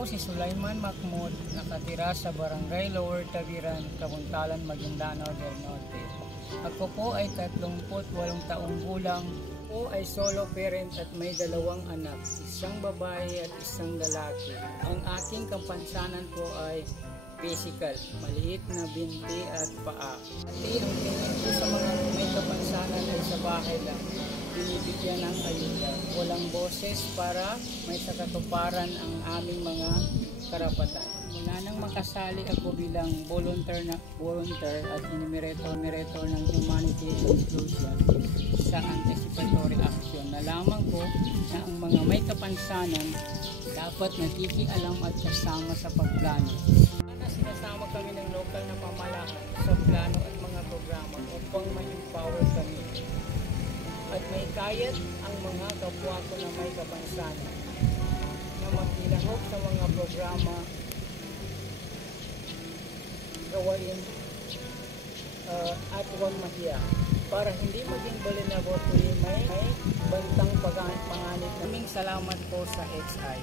Ako si Sulaiman Mahmud, nakatira sa Barangay Lower Tabiran, Kabuntalan, Maguindanao del Norte. Ako po ay 38 taong gulang. Ako ay solo parent at may 2 anak, isang babae at isang lalaki. Ang aking kapansanan po ay physical, maliit na binti at paa. Pati ang tingin ko sa mga may kapansanan ay sa bahay lang. Binibigyan ng ayuda. Walang boses para may sakatuparan ang aming mga karapatan. Mula nang makasali ako bilang volunteer at enumerator ng humanitarian inclusion sa anticipatory action, nalaman ko na ang mga may kapansanan dapat nakikialam at kasama sa pagplano. Sinasama kami ng lokal na pamahalaan sa plano at mga programa upang ma-empower kami at may kayat ang mga kapwa ko na may kapansanan na magkilahok sa mga programa, gawain at huwag mahiya para hindi maging vulnerable tuloy may bantang panganib. Maraming salamat po sa XI.